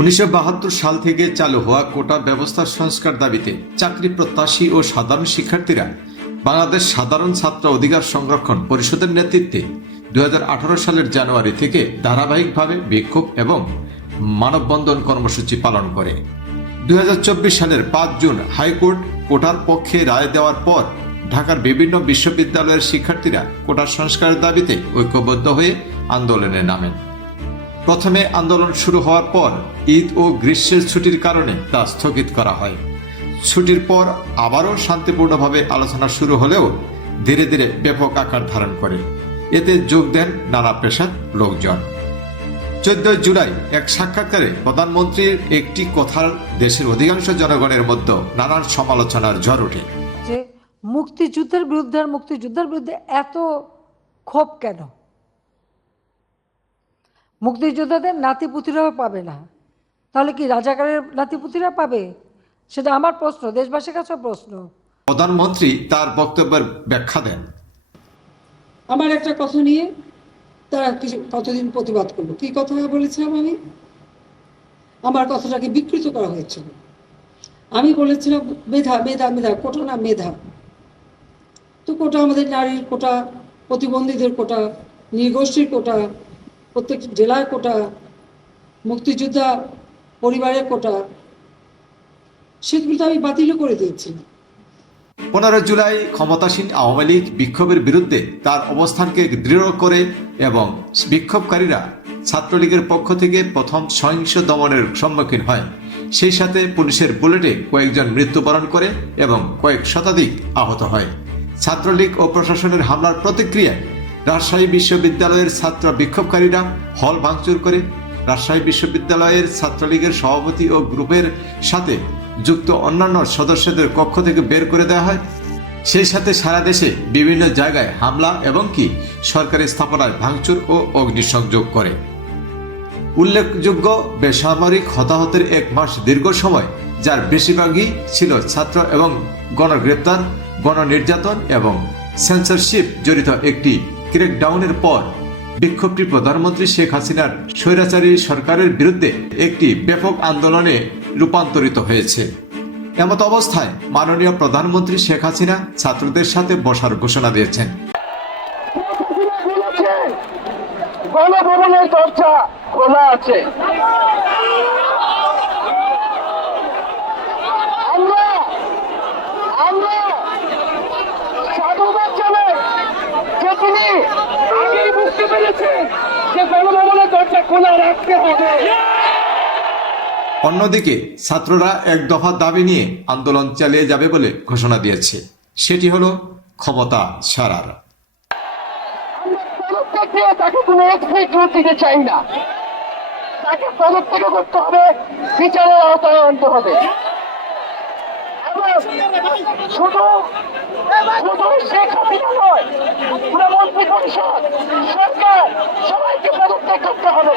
1972 সাল থেকে চালু হওয়া কোটা ব্যবস্থার সংস্কার দাবিতে চাকরি প্রত্যাশী ও সাধারণ শিক্ষার্থীরা বাংলাদেশ সাধারণ ছাত্র অধিকার সংরক্ষণ পরিষদের নেতৃত্বে 2018 সালের জানুয়ারি থেকে ধারাবাহিকভাবে বিক্ষোভ এবং মানববন্ধন কর্মসূচি পালন করে। 2024 সালের 5 জুন হাইকোর্ট কোটার পক্ষে রায় দেওয়ার পর ঢাকার বিভিন্ন বিশ্ববিদ্যালয়ের শিক্ষার্থীরা কোটার সংস্কারের দাবিতে ঐক্যবদ্ধ হয়ে আন্দোলনে নামেন। প্রথমে আন্দোলন শুরু হওয়ার পর ঈদ ও গ্রীষ্মের ছুটির কারণে তা স্থগিত করা হয়। ছুটির পর আবারও শান্তিপূর্ণভাবে আলোচনা শুরু হলেও ধীরে ধীরে ব্যাপক আকার ধারণ করে। এতে যোগ দেন নানা পেশার লোকজন। 14 জুলাই এক সাক্ষাৎকারে প্রধানমন্ত্রীর একটি কথার দেশের অধিকাংশ জনগণের মধ্যে নানান সমালোচনার ঝড় ওঠে। যে মুক্তিযুদ্ধের বিরুদ্ধে এত ক্ষোভ কেন? মুক্তিযোদ্ধাদের নাতিপুতিরাও পাবে না, তাহলে কি রাজাকারের নাতিপুতিরা পাবে? সেটা আমার প্রশ্ন, দেশবাসীর কাছে প্রশ্ন। প্রধানমন্ত্রী তার বক্তব্যের ব্যাখ্যা দেন। আমার একটা কথা নিয়ে তারা কতদিন প্রতিবাদ করলো। কি কথা বলেছিলাম আমি? আমার কথাটাকে বিকৃত করা হয়েছিল। আমি বলেছিলাম মেধা মেধা মেধা, কোটা না মেধা। তো কোটা আমাদের নারীর কোটা, প্রতিবন্ধীদের কোটা, নৃগোষ্ঠীর কোটা, প্রত্যেক জেলার কোটা, মুক্তিযোদ্ধা পরিবারের কোটা, সেগুলো তো আমি বাতিলও করে দিয়েছি। 15 জুলাই ক্ষমতাসীন আওয়ামী লীগ বিক্ষোভের বিরুদ্ধে তার অবস্থানকে দৃঢ় করে এবং বিক্ষোভকারীরা ছাত্রলীগের পক্ষ থেকে প্রথম সহিংস দমনের সম্মুখীন হয়। সেই সাথে পুলিশের বুলেটে কয়েকজন মৃত্যুবরণ করে এবং কয়েক শতাধিক আহত হয়। ছাত্রলীগ ও প্রশাসনের হামলার প্রতিক্রিয়ায় রাজশাহী বিশ্ববিদ্যালয়ের ছাত্র বিক্ষোভকারীরা হল ভাঙচুর করে রাজশাহী বিশ্ববিদ্যালয়ের ছাত্রলীগের সভাপতি ও গ্রুপের সাথে যুক্ত অন্যান্য সদস্যদের কক্ষ থেকে বের করে দেওয়া হয়। সেই সাথে সারা দেশে বিভিন্ন জায়গায় হামলা এবং সরকারি স্থাপনায় ভাঙচুর ও অগ্নিসংযোগ করে। উল্লেখযোগ্য বেসামরিক হতাহতের 1 মাস দীর্ঘ সময়, যার বেশিরভাগই ছিল ছাত্র এবং গণগ্রেপ্তার, গণনির্যাতন এবং সেন্সরশিপ জড়িত একটি ক্র্যাকডাউনের পর বিক্ষোভটি প্রধানমন্ত্রী শেখ হাসিনার স্বৈরাচারী সরকারের বিরুদ্ধে একটি ব্যাপক আন্দোলনে রূপান্তরিত হয়েছে। এমত অবস্থায় মাননীয় প্রধানমন্ত্রী শেখ হাসিনা ছাত্রদের সাথে বসার ঘোষণা দিয়েছেন। গণভবনের দরজা খোলা আছে। আমরা সাধুবাদ জানাই যে তিনি আগেই বুঝতে পেরেছেন যে গণভবনের দরজা খোলা রাখতে হবে। অন্যদিকে ছাত্ররা এক দফা দাবি নিয়ে আন্দোলন চালিয়ে যাবে বলে ঘোষণা দিয়েছে। সেটি হলো ক্ষমতা ছাড়ার। তাকে কোনো এক্সিকিউট দিতে চাই না, তাকে পদত্যাগ করতে হবে, বিচারের আওতায় আনতে হবে। শুধু শেখ হাসিনা নয়, পুরো মন্ত্রী পরিষদ, সরকার, সবাইকে পদত্যাগ করতে হবে।